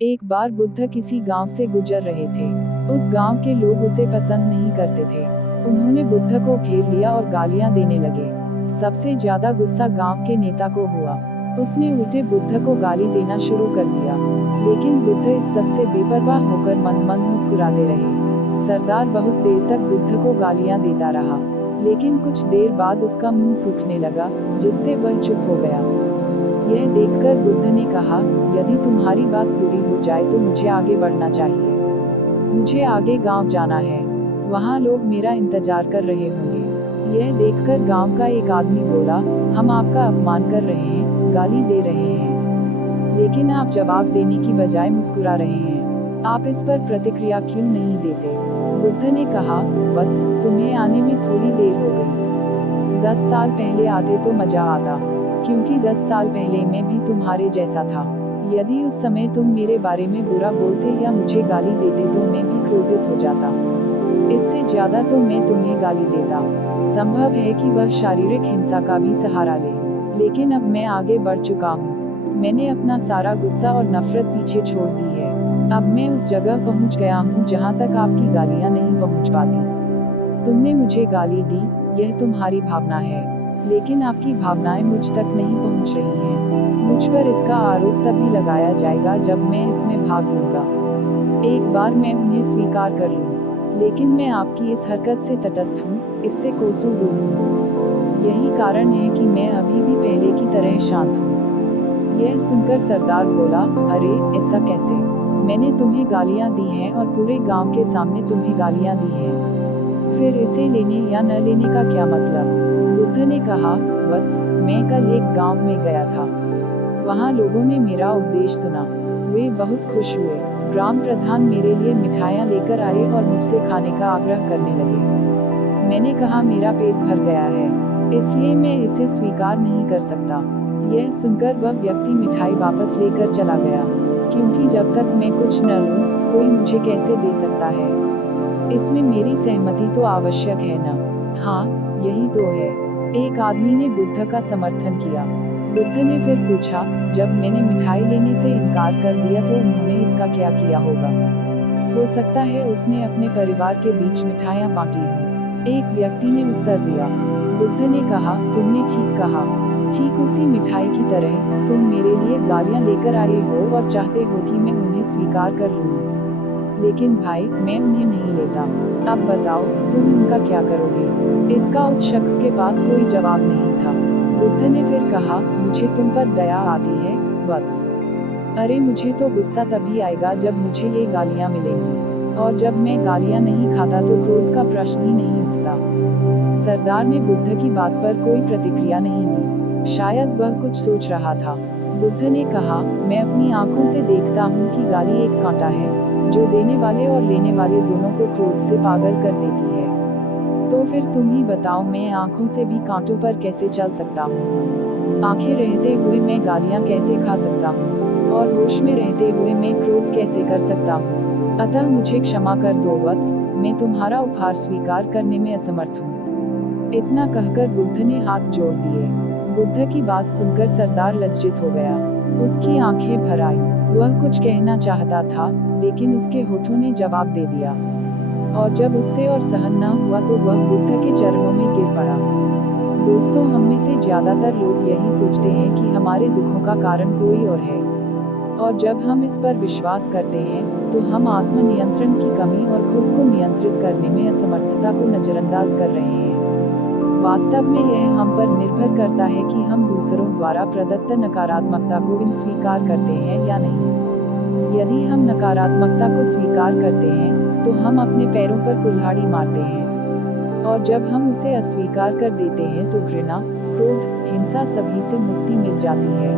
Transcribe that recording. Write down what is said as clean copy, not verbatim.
एक बार बुद्ध किसी गांव से गुजर रहे थे। उस गांव के लोग उसे पसंद नहीं करते थे। उन्होंने बुद्ध को घेर लिया और गालियां देने लगे। सबसे ज्यादा गुस्सा गांव के नेता को हुआ। उसने उल्टे बुद्ध को गाली देना शुरू कर दिया। लेकिन बुद्ध इस सबसे बेपरवाह होकर मन मन मुस्कुराते रहे। सरदार बहुत देर तक बुद्ध को गालियां देता रहा, लेकिन कुछ देर बाद उसका मुंह सूखने लगा, जिससे वह चुप हो गया। यह देखकर बुद्ध ने कहा, यदि तुम्हारी बात पूरी हो जाए तो मुझे आगे बढ़ना चाहिए। मुझे आगे गांव जाना है। वहां लोग मेरा इंतजार कर रहे होंगे। यह देखकर गांव का एक आदमी बोला, हम आपका अपमान कर रहे हैं, गाली दे रहे हैं, लेकिन आप जवाब देने की बजाय मुस्कुरा रहे हैं। आप इस पर प्रतिक्रिया क्यों नहीं देते? बुद्ध ने कहा, वत्स, तुम्हें आने में थोड़ी देर हो गई। 10 साल पहले आते तो मजा आता, क्योंकि 10 साल पहले मैं भी तुम्हारे जैसा था। यदि उस समय तुम मेरे बारे में बुरा बोलते या मुझे गाली देते तो मैं भी क्रोधित हो जाता। इससे ज्यादा तो मैं तुम्हें गाली देता। संभव है कि वह शारीरिक हिंसा का भी सहारा ले, लेकिन अब मैं आगे बढ़ चुका हूँ। मैंने अपना सारा गुस्सा और नफरत पीछे छोड़ दी है। अब मैं उस जगह पहुँच गया हूँ जहाँ तक आपकी गालियाँ नहीं पहुँच पाती। तुमने मुझे गाली दी, यह तुम्हारी भावना है, लेकिन आपकी भावनाएं मुझ तक नहीं पहुंच रही हैं। मुझ पर इसका आरोप तभी लगाया जाएगा जब मैं इसमें भाग लूंगा। एक बार मैं उन्हें स्वीकार कर लूं, लेकिन मैं आपकी इस हरकत से तटस्थ हूँ, इससे कोसों दूर हूँ। यही कारण है कि मैं अभी भी पहले की तरह शांत हूँ। यह सुनकर सरदार बोला, अरे ऐसा कैसे? मैंने तुम्हें गालियाँ दी हैं और पूरे गांव के सामने तुम्हें गालियाँ दी हैं। फिर इसे लेने या न लेने का क्या मतलब? बुद्ध ने कहा, वत्स, मैं कल एक गांव में गया था। वहां लोगों ने मेरा उपदेश सुना। वे बहुत खुश हुए। ग्राम प्रधान मेरे लिए मिठाइयाँ लेकर आए और मुझसे खाने का आग्रह करने लगे। मैंने कहा, मेरा पेट भर गया है, इसलिए मैं इसे स्वीकार नहीं कर सकता। यह सुनकर वह व्यक्ति मिठाई वापस लेकर चला गया, क्योंकि जब तक मैं कुछ न लूं, कोई मुझे कैसे दे सकता है? इसमें मेरी सहमति तो आवश्यक है न? हाँ, यही तो है। एक आदमी ने बुद्ध का समर्थन किया। बुद्ध ने फिर पूछा, जब मैंने मिठाई लेने से इनकार कर दिया तो उन्होंने इसका क्या किया होगा? हो सकता है उसने अपने परिवार के बीच मिठाइयाँ बांटी हों। एक व्यक्ति ने उत्तर दिया। बुद्ध ने कहा, तुमने ठीक कहा। ठीक उसी मिठाई की तरह तुम मेरे लिए गालियाँ लेकर आए हो और चाहते हो कि मैं उन्हें स्वीकार कर लूँ। लेकिन भाई, मैं उन्हें नहीं लेता। अब बताओ, तुम उनका क्या करोगे? इसका उस शख्स के पास कोई जवाब नहीं था। बुद्ध ने फिर कहा, मुझे तुम पर दया आती है, वत्स। अरे मुझे तो गुस्सा तभी आएगा जब मुझे ये गालियाँ मिलेंगी, और जब मैं गालियाँ नहीं खाता तो क्रोध का प्रश्न ही नहीं उठता। सरदार ने बुद्ध की बात पर कोई प्रतिक्रिया नहीं दी। शायद वह कुछ सोच रहा था। बुद्ध ने कहा, मैं अपनी आंखों से देखता हूँ कि गाली एक कांटा है, जो देने वाले और लेने वाले दोनों को क्रोध से पागल कर देती है। तो फिर तुम ही बताओ, मैं आंखों से भी कांटों पर कैसे चल सकता हूँ? आंखें रहते हुए मैं गालियाँ कैसे खा सकता हूँ? और होश में रहते हुए मैं क्रोध कैसे कर सकता हूँ? अतः मुझे क्षमा कर दो वत्स, मैं तुम्हारा उपहार स्वीकार करने में असमर्थ हूँ। इतना कहकर बुद्ध ने हाथ जोड़ दिए। बुद्ध की बात सुनकर सरदार लज्जित हो गया। उसकी आंखें भर आई। वह कुछ कहना चाहता था, लेकिन उसके होठों ने जवाब दे दिया। और जब उससे और सहन न हुआ तो वह बुद्ध के चरणों में गिर पड़ा। दोस्तों, हम में से ज्यादातर लोग यही सोचते हैं कि हमारे दुखों का कारण कोई और है। और जब हम इस पर विश्वास करते हैं, तो हम आत्मनियंत्रण की कमी और खुद को नियंत्रित करने में असमर्थता को नजरअंदाज कर रहे हैं। वास्तव में यह हम पर निर्भर करता है कि हम दूसरों द्वारा प्रदत्त नकारात्मकता को स्वीकार करते हैं या नहीं। यदि हम नकारात्मकता को स्वीकार करते हैं, तो हम अपने पैरों पर कुल्हाड़ी मारते हैं। और जब हम उसे अस्वीकार कर देते हैं तो घृणा, क्रोध, हिंसा सभी से मुक्ति मिल जाती है।